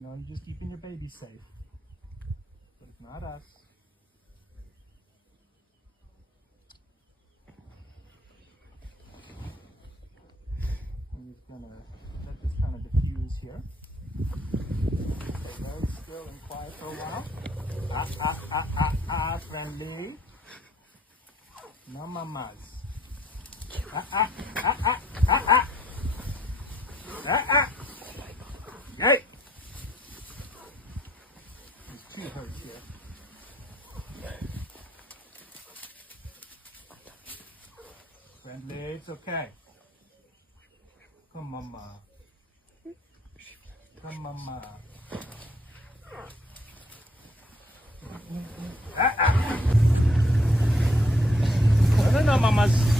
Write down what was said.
You know, you're just keeping your baby safe. But it's not us. I'm just gonna let this kind of diffuse here. Stay very still and quiet for a while. Friendly. No mamas. Hey! There's two herds here. Friendly, it's okay. Come, mama. Come, mama. No, mamas.